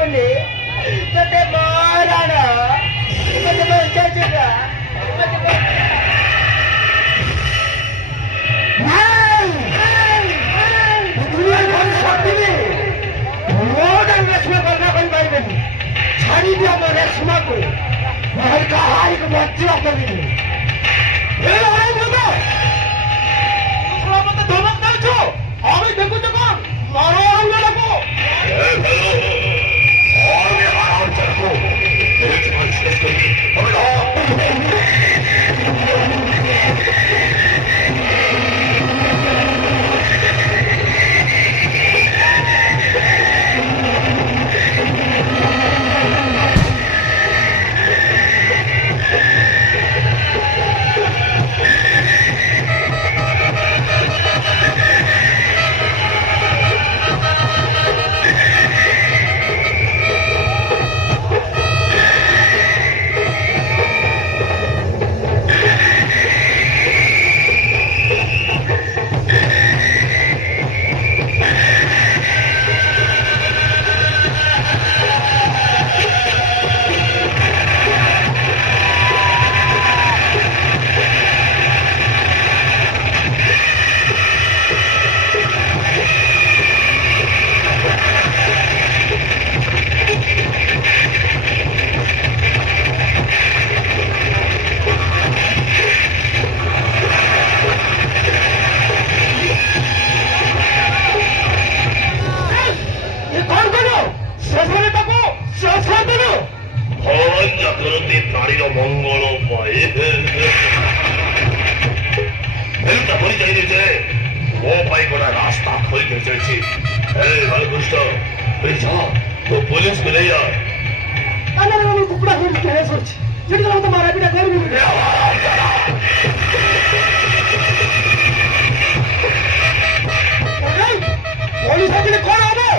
बने ते महाराणा ছাড়ি দিয়ে আমার রেশমা করে আমার কাহাই মন্ত্রী আপনাদের ধমক দিয়েছো আমি দেখো যখন মারো আরম্ভ রাখো আমি আরাম চাকো শেষ করি আমি প্রাণীর মঙ্গল পায় বলি যাইনি যে ও পাই গোটা রাস্তা খুলতে চাইছি বালকৃষ্ণ যা তো পুলিশ মিলে যা আমি কুকুরা করছি যেটা তো মারা পিটা করবি পুলিশ আসলে কোন হবে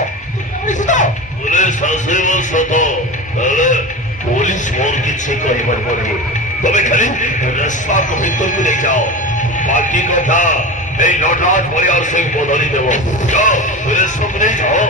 পুলিশ আসিব সত পুলিশ মোর কিছু কহিবার পরে তবে খালি রাস্তাকে ভিতরକୁ নেই যাও বাকি কথা এই নটরাজ পরিবার সিং বদলি দেব যাও পুলিশকে নেই যাও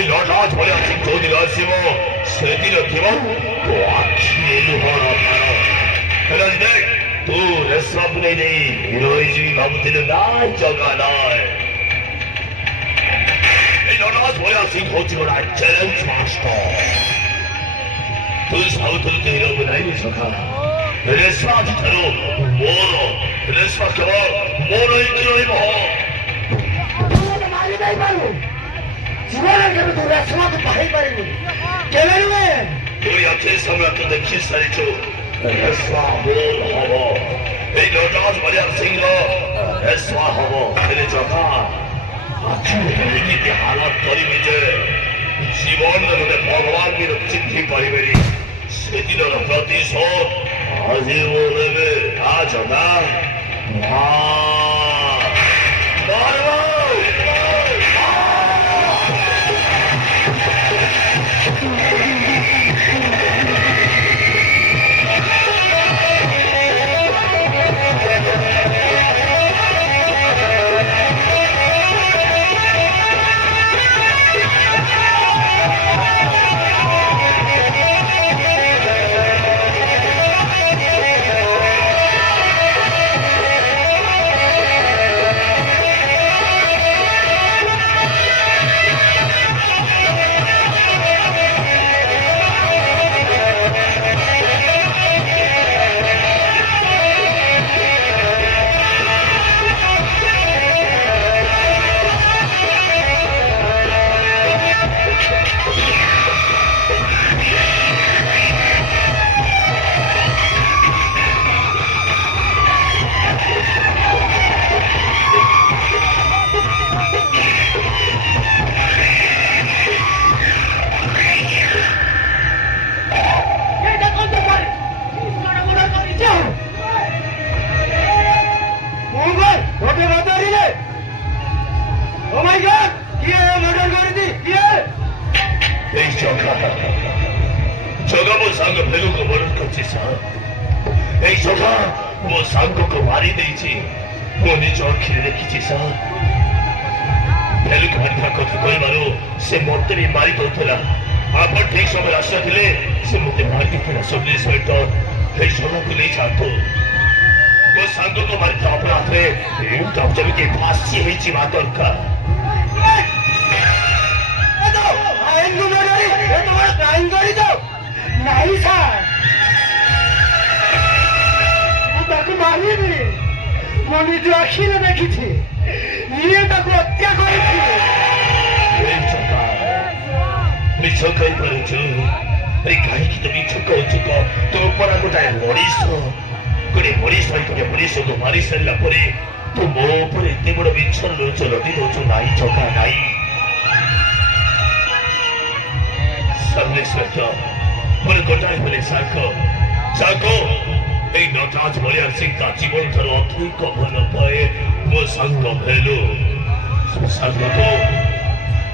এই লটাজ বলে আছি যদি আসিব সেদিন কেবল তো আখিরে হর হেলাজ দেখ তোর সব নেই হিরোইজি ভাবছিল নাই জগা নয় এই লটাজ বলে আছি হচ্ছিল না চ্যালেঞ্জ মাস্টার তুই সাউথকে হিরো বানাইনি সখা রেশমা ধরো মোর রেশমা কেবল মোর রইব মারি নাই পারবো জীবনের কেন তো রেশমাকে পাই পারিনি কেন রে তুই আছে সম্রাট দেখি সারিছ রেশমা মোর হব এই লটাজ বাজার সিংহ রেশমা হব হেলে জগা আখি এমিতি হালত করিবে যে জীবন ভগবান নির চিঠি পারিবেনি সেদিনর প্রতিশোধ আজিব নেবে আজ না जगह वो सांग फेलू को मदद करছি স্যার এই জগা वो सांगକୁ मारी ଦେଇଛି ମୁଁ ନିଜ ଆଖିରେ ଦେଖିଛି ସାର୍ ଫେଲୁକୁ ହତ୍ୟା କଥା କହିବାରୁ ସେ ମୋତେ ବି ମାରି ଦଉଥିଲା ଆପଣ ଠିକ ସମୟରେ ଆସିଥିଲେ ସେ ମୋତେ ମାରି ଦେଇଥିଲା ସବଲି ସହିତ এই ଜଗାକୁ ନେଇ ଯାଆନ୍ତୁ ମୋ ସାଙ୍ଗକୁ ମାରିଥିବା ଅପରାଧରେ ଯେମିତି ଫାଶୀ ହେଇଯିବା ଦରକାର नहीं सर ताको मारिनी मो निज आखिरे देखी हत्या कर मिछ कही पारुछु अरे कहीं तो मिछ कहूछु तो ऊपर गोटाए मरीष गोटे मरीष गोटे मरीष को मारी सारा तू मो ऊपर एत बड़ मिछ लुच लदी दौचु नाई चका नाई सर्वेश्वर मोर गोटाए बोले साको এই নটাজ মরিয়ার সিং তা জীবন ঠার অধিক ভাল পায়ে মো সাঙ্গ ভেলু সাঙ্গকো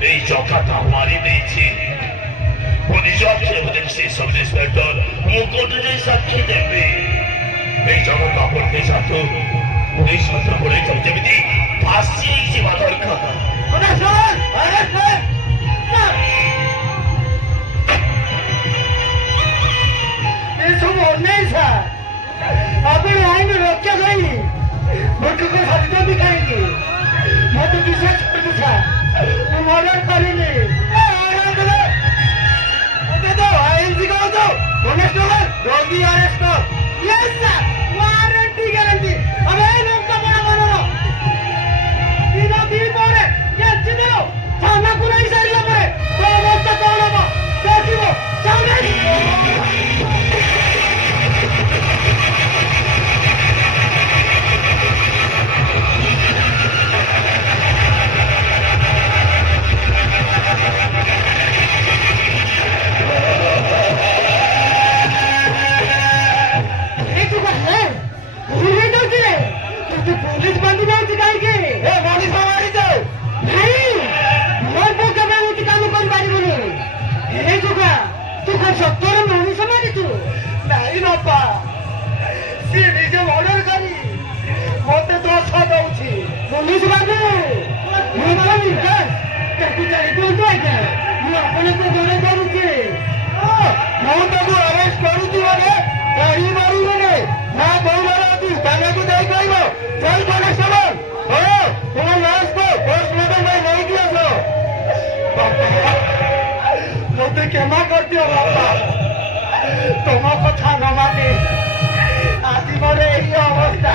এই জগাটা মারি ଦେଇছি ମୁଁ ନିଜ ଆଖିରେ ଦେଖିଛି ସବ୍ ଇନ୍ସପେକ୍ଟର ମୁଁ କୋର୍ଟରେ ଯାଇ ସାକ୍ଷୀ ଦେବି এই ଜଗାକୁ ଆପଣ ଦେଇଯାନ୍ତୁ এই ସତ୍ର ପଡ଼େଇ ଯେମିତି ଫାଶୀ ହେଇଯିବା ଦରକାର सब नहीं सर अभी आएंगे रोक गई मुझको कोई हत्या भी करेंगे मैं तो विश्वास करती था वो मर्डर करेंगे तो आईएनसी को तो कॉन्स्टेबल जल्दी अरेस्ट कर यस सर वारंटी गारंटी अबे लोग का बड़ा बनो तीनों दिन पड़े ये चिन्हो थाना को नहीं सारिया पड़े तो अवस्था कौन होगा देखियो सामने ମୁଁ ତାକୁ ଆରେଷ୍ଟ କରୁଛି ମାନେ ଗାଡ଼ି ମାରିବେନି ନା କହିବାର ଅଛି ଥାନାକୁ ଯାଇ କହିବ ଜୟ କନେଷ୍ଟବଳ ହଁ ତୁମ ଲାଶକୁ ପୋଷ୍ଟମର୍ଟମ ପାଇଁ ନେଇକି ଆସ ମୋତେ କ୍ଷମା କରିଦିଅ ବାପା ତୁମ କଥା ନ ମାନି ଆଜି ମୋର ଏହି ଅବସ୍ଥା